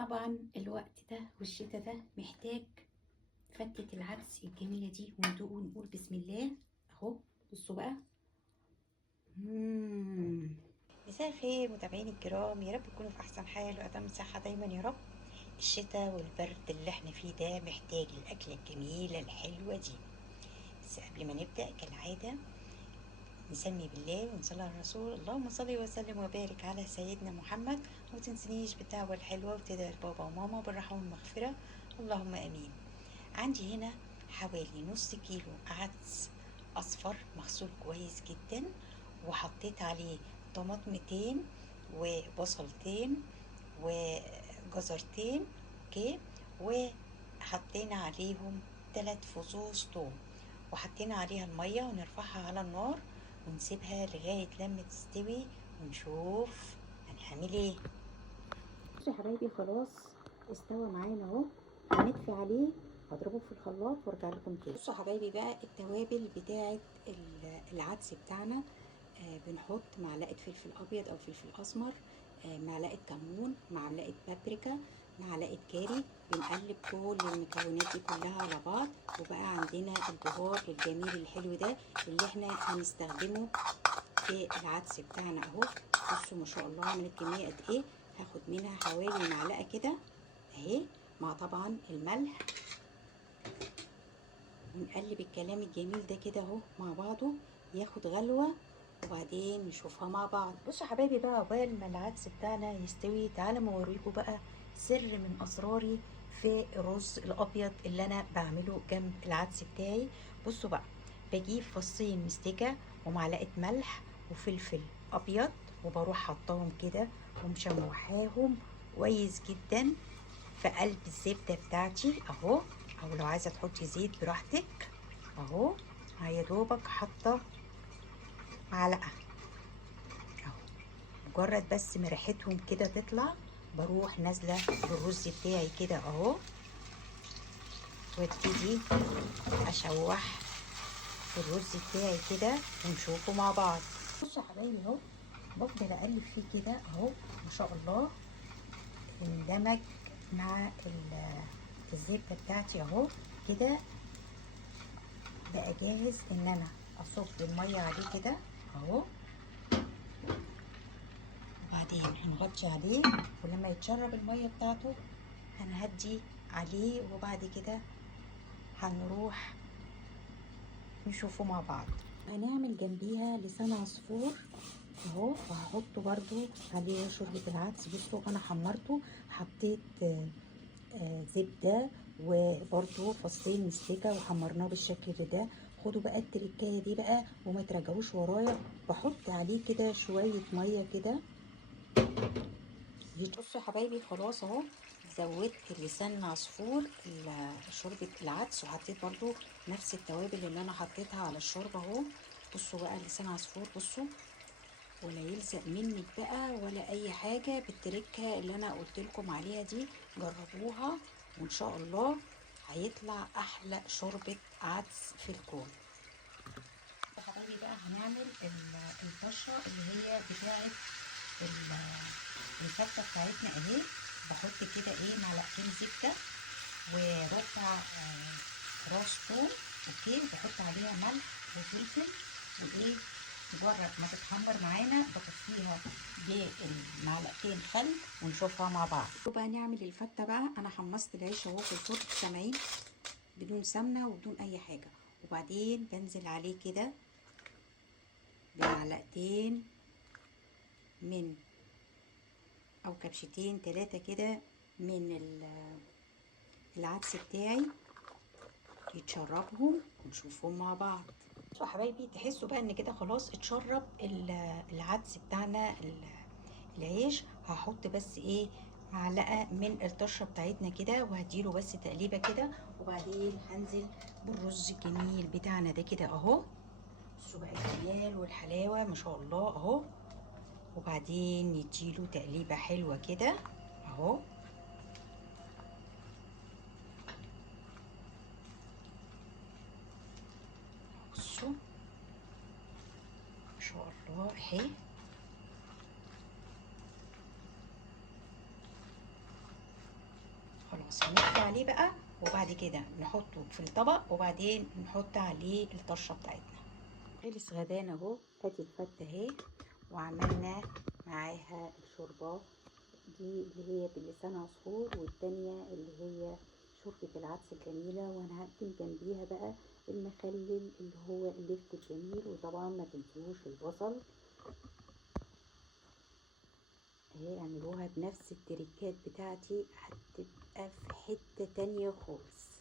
طبعا الوقت ده والشتا ده محتاج فتة العدس الجميلة دي، وندوق ونقول بسم الله. اهو بصوا بقى. مساء الخير متابعيني الكرام، يا رب تكونوا في احسن حال واتم صحة دايما يا رب. الشتاء والبرد اللي احنا فيه ده محتاج الاكلة الجميلة الحلوة دي. بس قبل ما نبدأ كالعادة نسمي بالله ونصلي على الرسول. اللهم صل وسلم وبارك على سيدنا محمد، ومتنسنيش بالدعوة الحلوة وتدعي لبابا وماما بالرحمة والمغفرة، اللهم امين. عندي هنا حوالي نص كيلو عدس اصفر مغسول كويس جدا، وحطيت عليه طماطمتين وبصلتين وجزرتين، اوكي، وحطينا عليهم 3 فصوص توم، وحطينا عليها المية ونرفعها على النار ونسيبها لغاية لما تستوي ونشوف هنعمل ايه. بصوا يا حبايبي، خلاص استوى معانا اهو. هنطفي عليه، هضربه في الخلاط وارجع لكم تاني. بصوا يا حبايبي بقى التوابل بتاعه العدس بتاعنا. بنحط معلقه فلفل ابيض او فلفل اسمر، معلقه كمون، معلقه بابريكا، معلقه كاري. بنقلب كل المكونات دي كلها على بعض، وبقى عندنا البهار الجميل الحلو ده اللي احنا هنستخدمه في العدس بتاعنا اهو. بصوا ما شاء الله عملت كميه قد ايه. هاخد منها حوالي معلقه كده اهي، مع طبعا الملح، ونقلب الكلام الجميل ده كده اهو مع بعضه ياخد غلوه، وبعدين نشوفها مع بعض. بصوا يا حبايبي بقى، عقبال ما العدس بتاعنا يستوي تعالوا ما اوريكم بقى سر من اسراري في الرز الابيض اللي انا بعمله جنب العدس بتاعي. بصوا بقى، بجيب فصين مستكه ومعلقه ملح وفلفل ابيض، وبروح حطاهم كده ومشوحاهم كويس جدا في قلب الزبده بتاعتي اهو، او لو عايزه تحطي زيت براحتك اهو. يا دوبك حاطه معلقه اهو، مجرد بس ما ريحتهم كده تطلع بروح نازله بالرز بتاعي كده اهو، وابتدي اشوح في الرز بتاعي كده ونشوفه مع بعض. بصوا يا حبايبي اهو، بفضل اقلب فيه كده اهو ما شاء الله، واندمج مع الزبده بتاعتي اهو كده. بقى جاهز ان انا اصب الميه عليه كده اهو، وبعدين هنغطي عليه، ولما يتشرب الميه بتاعته هنهدي عليه، وبعد كده هنروح نشوفه مع بعض. هنعمل جنبيها لسان عصفور اهو، وهحطه برضو عليه شوربة العدس. بصوا انا حمرته، حطيت زبدة وبرضو فصين مستكة وحمرناه بالشكل ده. خدوا بقى التركايه دي بقى وما تراجعوش ورايا، بحط عليه كده شوية مية كده. بصوا يا حبايبي خلاص اهو، زودت لسان عصفور شوربة العدس، وحطيت برضو نفس التوابل اللي انا حطيتها على الشوربة اهو. بصوا بقى لسان عصفور، بصوا ولا يلزق منك بقى ولا اي حاجة. بالتركة اللي انا قلت لكم عليها دي جربوها، وان شاء الله هيطلع احلى شوربة عدس في الكون. يا حبايبي بقى هنعمل الطشة اللي هي بتاعت الفتة بتاعتنا اهي. بحط كده ايه معلقتين زبدة وربع راس ثوم، اوكي، بحط عليها ملح وفلفل، وايه مجرد ما تتحمر معانا بطفيها بمعلقتين خل ونشوفها مع بعض. بقى نعمل الفتة بقى. انا حمصت العيش اهو في الفرن سامعين، بدون سمنة وبدون اي حاجة، وبعدين بنزل عليه كده بمعلقتين من او كبشتين 3 كده من العدس بتاعي يتشربهم ونشوفهم مع بعض. يا حبايبي تحسوا بقى ان كده خلاص اتشرب العدس بتاعنا العيش. هحط بس ايه معلقه من الطشه بتاعتنا كده، وهديله بس تقليبه كده، وبعدين هنزل بالرز الجميل بتاعنا ده كده اهو. بصوا بقى الجمال والحلاوه ما شاء الله اهو، وبعدين نديله تقليبه حلوه كده اهو. بصوا ما شاء الله اهي. خلاص هنطفي عليه بقى، وبعد كده نحطه في الطبق، وبعدين نحط عليه الطشه بتاعتنا. خلص غدانا اهو، ادي الفته اهي، وعملنا معاها الشوربه دي اللي هي باللسان عصفور، والتانية اللي هي شوربة العدس الجميلة، وانا هقدم جنبيها بقى المخلل اللي هو اللفت الجميل، وطبعا ما تنسوش البصل اهي. اعملوها بنفس التريكات بتاعتي هتبقى في حتة تانية خالص.